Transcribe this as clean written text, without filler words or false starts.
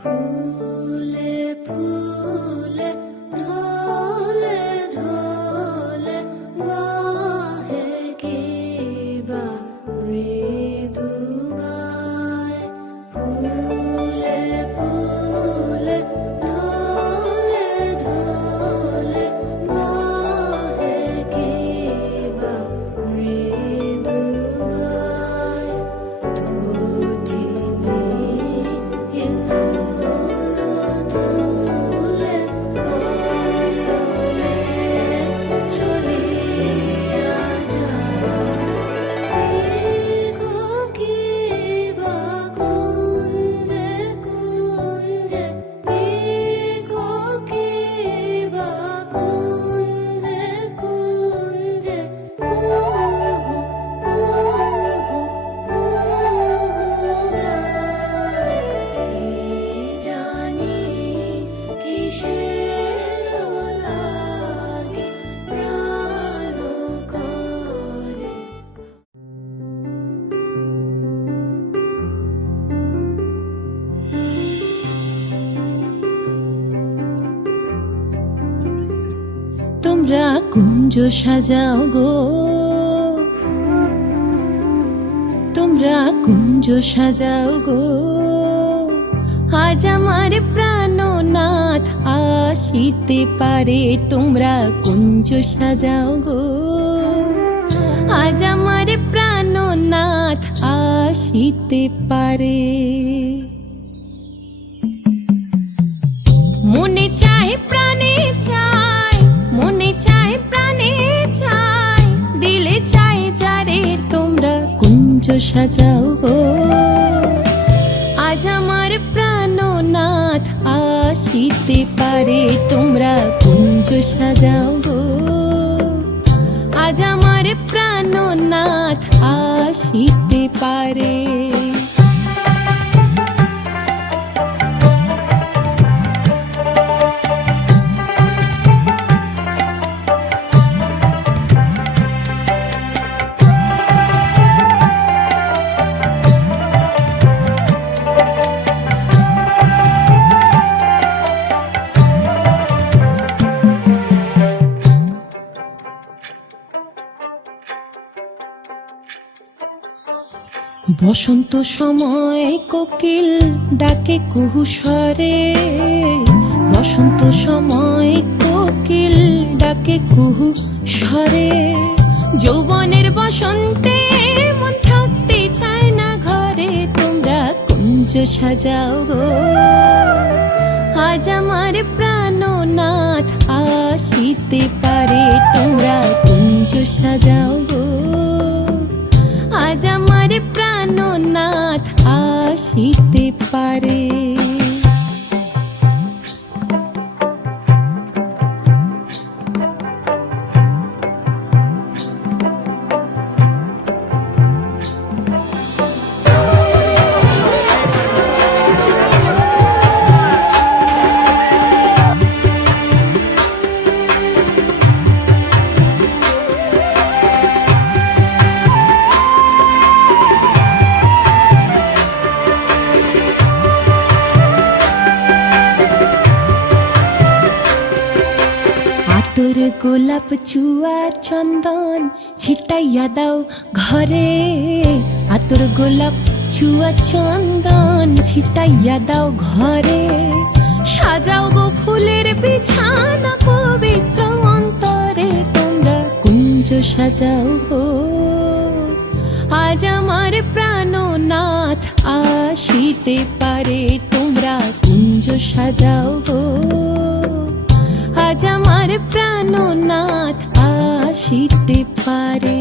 ফুলে ফুলে ঢলে ঢলে বাহে কিবা মৃদু গায়। ফুলে ফুলে ঢলে ঢলে বাহে কিবা মৃদু গায়। দুটিনি তোমরা কুঞ্জ সাজাও গো, তোমরা কুঞ্জ সাজাও গো, আজ আমার প্রাণনাথ আসিতে পারে। তোমরা কুঞ্জ সাজাও গো, আজ আমার প্রাণনাথ আসিতে পারে। মনে চায় প্রাণে চায়, মনে চায় প্রাণে চায়, দিলে চায় যারে। তোমরা কুঞ্জ সাজাও গো, আজ আমার প্রাণনাথ আসিতে পারে। তোমরা কুঞ্জ সাজাও গো, আজ আমার প্রাণনাথ আসিতে পারে। বসন্ত সময় কোকিল ডাকে কুহু স্বরে, বসন্ত সময় কোকিল ডাকে কুহু স্বরে। যৌবনের বসন্তে মন থাকতে চায় না ঘরে। তোমরা কুঞ্জ সাজাও গো, আজ আমার প্রাণনাথ আসিতে পারে। তোমরা কুঞ্জ সাজাও গো, আজ আমার প্রাণনাথ আসিতে পারে। আতর গোলাপ চুয়া চন্দন ছিটাইয়া দাও ঘরে। আতর গোলাপ চুয়া চন্দন ছিটাইয়া দাও ঘরে। সাজাও গো ফুলের বিছানা পবিত্র অন্তরে। তোমরা কুঞ্জ সাজাও গো, আজ আমার প্রাণনাথ আসিতে পারে। তোমরা কুঞ্জ সাজাও গো, আজ আমার প্রাণনাথ আসিতে পারে।